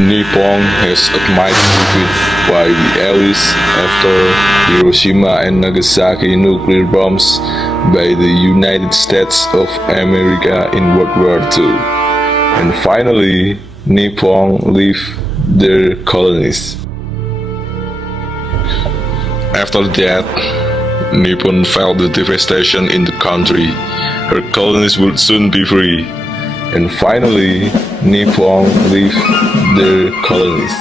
Nippon has admitted defeat by the Allies after Hiroshima and Nagasaki nuclear bombs by the United States of America in World War II. And finally, Nippon left their colonies. After that, Nippon felt the devastation in the country. Her colonies would soon be free. And finally, Nippon left their colonies.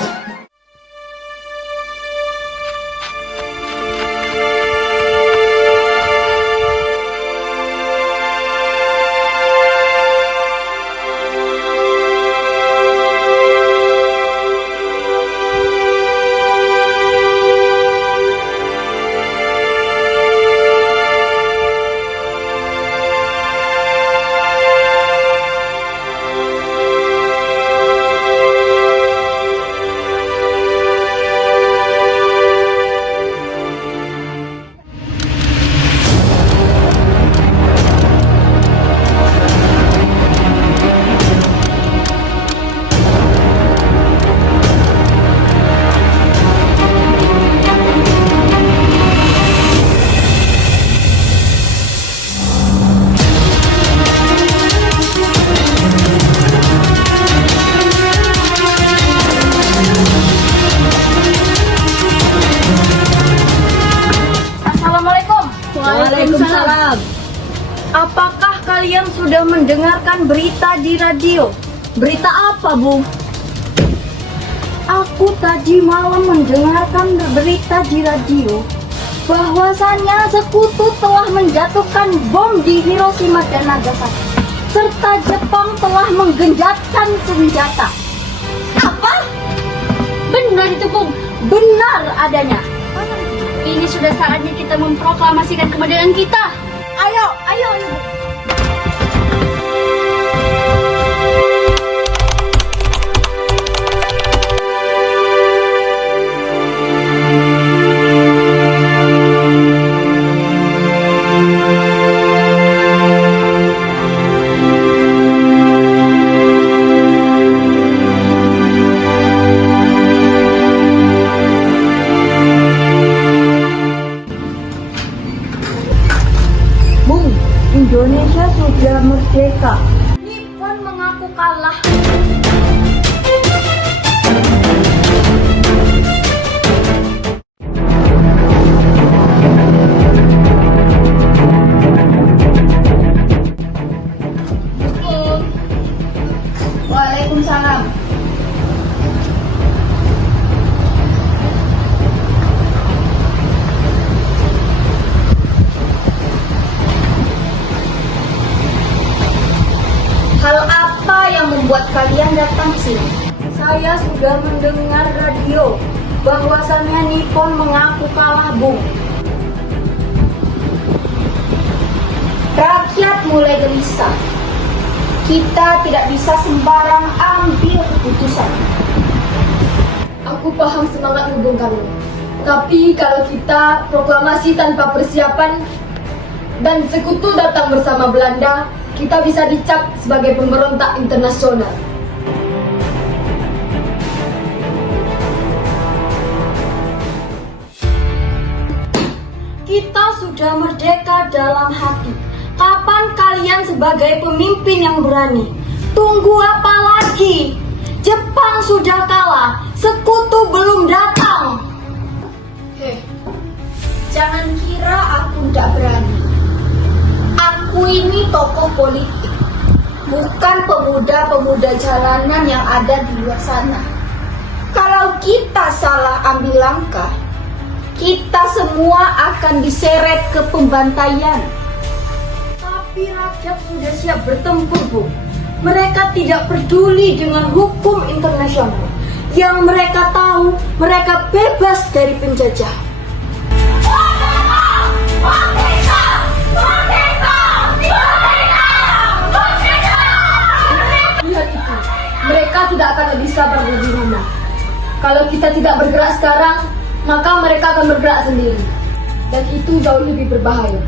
Waalaikumsalam. Apakah kalian sudah mendengarkan berita di radio? Berita apa, Bu? Aku tadi malam mendengarkan berita di radio bahwasannya sekutu telah menjatuhkan bom di Hiroshima dan Nagasaki, serta Jepang telah menggenjatkan senjata. Apa? Benar itu, Bu. Benar adanya. Ini sudah saatnya kita memproklamasikan kemerdekaan kita. Ayo, ayo. Indonesia sudah merdeka. Nippon mengaku kalah. Waalaikumsalam. Hal apa yang membuat kalian datang sini? Saya sudah mendengar radio bahwasannya Nippon mengaku kalah, Bung. Rakyat mulai gelisah. Kita tidak bisa sembarang ambil keputusan. Aku paham semangat Bung Karno. Tapi kalau kita proklamasi tanpa persiapan dan sekutu datang bersama Belanda, kita bisa dicap sebagai pemberontak internasional. Kita sudah merdeka dalam hati. Kapan kalian sebagai pemimpin yang berani? Tunggu apa lagi? Jepang sudah kalah, sekutu belum datang. Jangan kira aku tidak berani. Aku ini tokoh politik, bukan pemuda-pemuda jalanan yang ada di luar sana. Kalau kita salah ambil langkah, kita semua akan diseret ke pembantaian. Tapi rakyat sudah siap bertempur, Bu. Mereka tidak peduli dengan hukum internasional. Yang mereka tahu, mereka bebas dari penjajah. Lihat itu, mereka tidak akan lebih sabar di rumah. Kalau kita tidak bergerak sekarang, maka mereka akan bergerak sendiri. Dan itu jauh lebih berbahaya.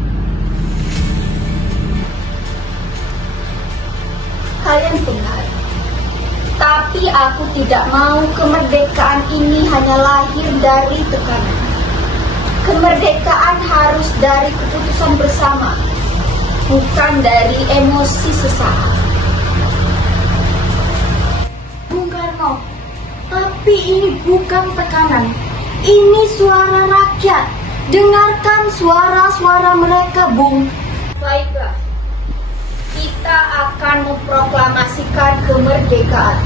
Kalian benar. Tapi Tapi aku tidak mau kemerdekaan ini hanya lahir dari tekanan. Kemerdekaan harus dari keputusan bersama, bukan dari emosi sesaat. Bung Karno, tapi ini bukan tekanan. Ini suara rakyat. Dengarkan suara-suara mereka, Bung. Baiklah, kita akan memproklamasikan kemerdekaan.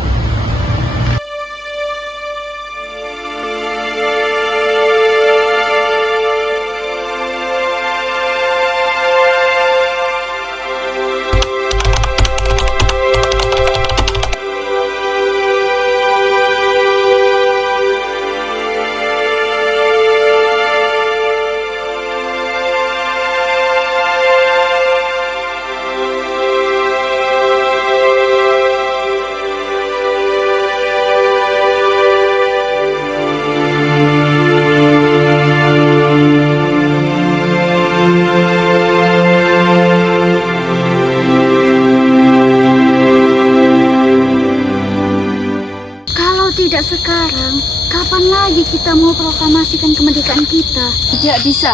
Tidak sekarang, kapan lagi kita mau proklamasikan kemerdekaan kita? Tidak bisa.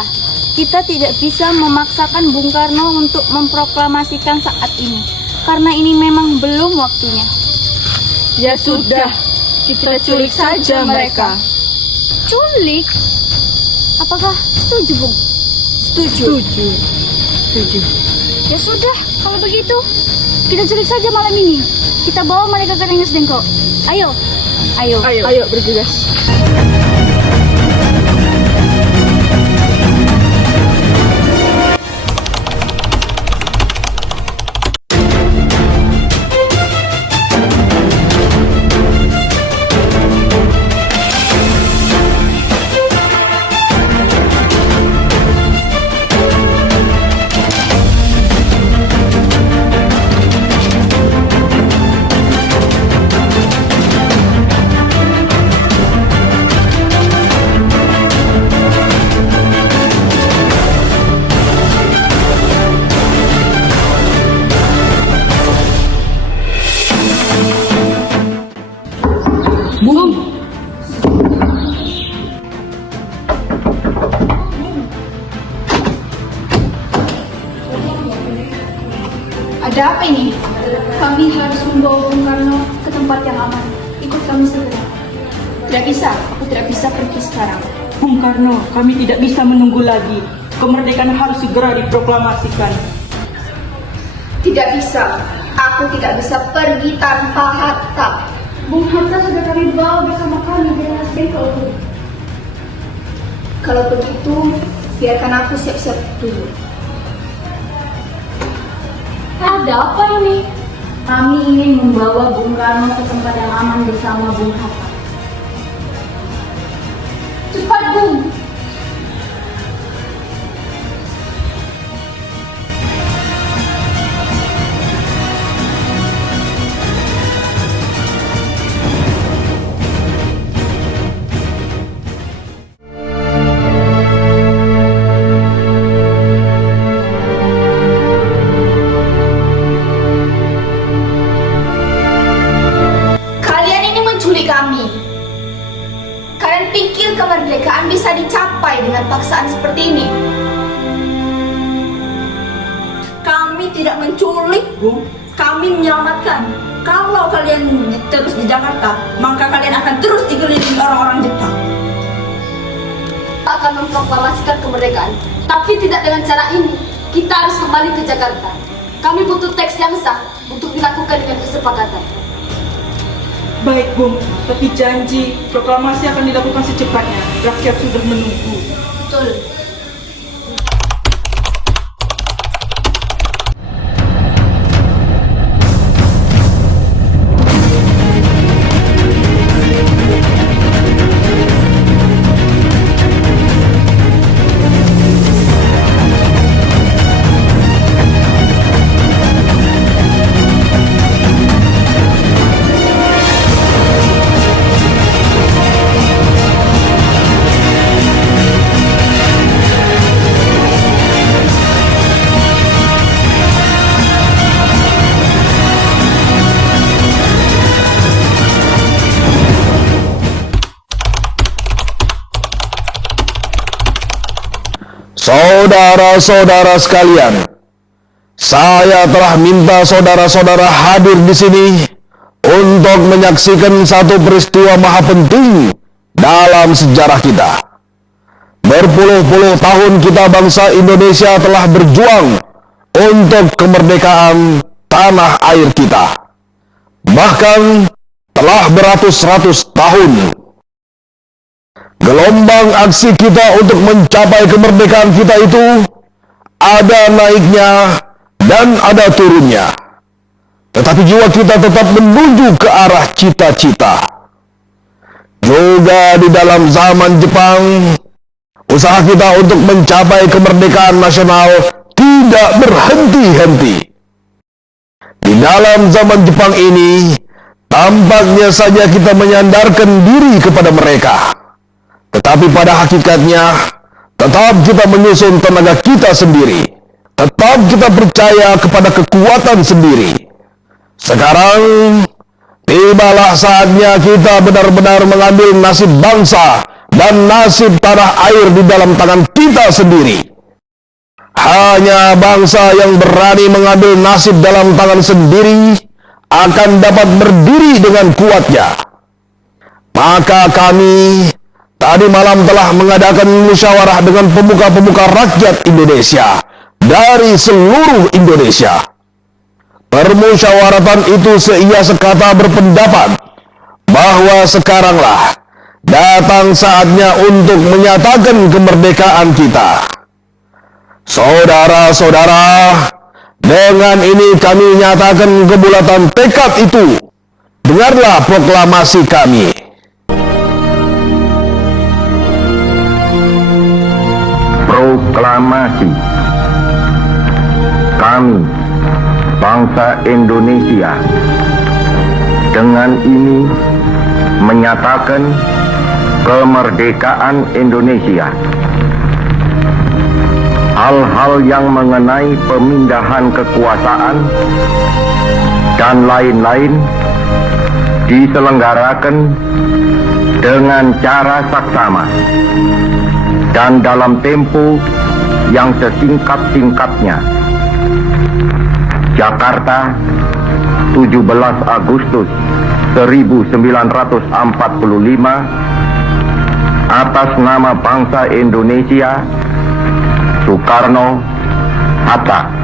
Kita tidak bisa memaksakan Bung Karno untuk memproklamasikan saat ini. Karena ini memang belum waktunya. Ya sudah, kita culik saja mereka. Culik? Apakah setuju, Bung? Setuju. Ya sudah, kalau begitu, kita culik saja malam ini. Kita bawa mereka ke Rengas Dengklok. Ayo. Ayo bergegas. Ada apa ini? Kami harus membawa Bung Karno ke tempat yang aman. Ikut kami segera. Tidak bisa, aku tidak bisa pergi sekarang. Bung Karno, kami tidak bisa menunggu lagi. Kemerdekaan harus segera diproklamasikan. Tidak bisa, aku tidak bisa pergi tanpa Hatta. Bung Hatta sudah kami bawa bersama kami di Rengas Dengklok. Kalau begitu, biarkan aku siap-siap dulu. Ada apa ini? Kami ingin membawa Bung Karno ke tempat yang aman bersama Bung Hatta. Cepat, Bung! Kami. Kalian pikir kemerdekaan bisa dicapai dengan paksaan seperti ini? Kami tidak menculik, Bung. Kami menyelamatkan. Kalau kalian terus di Jakarta, maka kalian akan terus dikelilingi orang-orang Jepang. Akan memproklamasikan kemerdekaan, tapi tidak dengan cara ini. Kita harus kembali ke Jakarta. Kami butuh teks yang sah untuk dilakukan dengan kesepakatan. Baik, Bung. Tapi janji proklamasi akan dilakukan secepatnya. Rakyat sudah menunggu. Betul. Saudara-saudara sekalian, saya telah minta saudara-saudara hadir di sini untuk menyaksikan satu peristiwa maha penting dalam sejarah kita. Berpuluh-puluh tahun kita bangsa Indonesia telah berjuang untuk kemerdekaan tanah air kita. Bahkan telah beratus-ratus tahun. Gelombang aksi kita untuk mencapai kemerdekaan kita itu ada naiknya dan ada turunnya. Tetapi jiwa kita tetap menuju ke arah cita-cita. Juga di dalam zaman Jepang, usaha kita untuk mencapai kemerdekaan nasional tidak berhenti-henti. Di dalam zaman Jepang ini, tampaknya saja kita menyandarkan diri kepada mereka. Tetapi pada hakikatnya, tetap kita menyusun tenaga kita sendiri. Tetap kita percaya kepada kekuatan sendiri. Sekarang, tibalah saatnya kita benar-benar mengambil nasib bangsa dan nasib tanah air di dalam tangan kita sendiri. Hanya bangsa yang berani mengambil nasib dalam tangan sendiri akan dapat berdiri dengan kuatnya. Maka kami tadi malam telah mengadakan musyawarah dengan pemuka-pemuka rakyat Indonesia dari seluruh Indonesia. Permusyawaratan itu seia sekata berpendapat bahwa sekaranglah datang saatnya untuk menyatakan kemerdekaan kita. Saudara-saudara, dengan ini kami nyatakan kebulatan tekad itu. Dengarlah proklamasi kami. Proklamasi. Kami, bangsa Indonesia, dengan ini menyatakan kemerdekaan Indonesia. Hal-hal yang mengenai pemindahan kekuasaan dan lain-lain diselenggarakan dengan cara saksama dan dalam tempo yang sesingkat-singkatnya. Jakarta, 17 Agustus 1945, atas nama bangsa Indonesia, Soekarno, Hatta.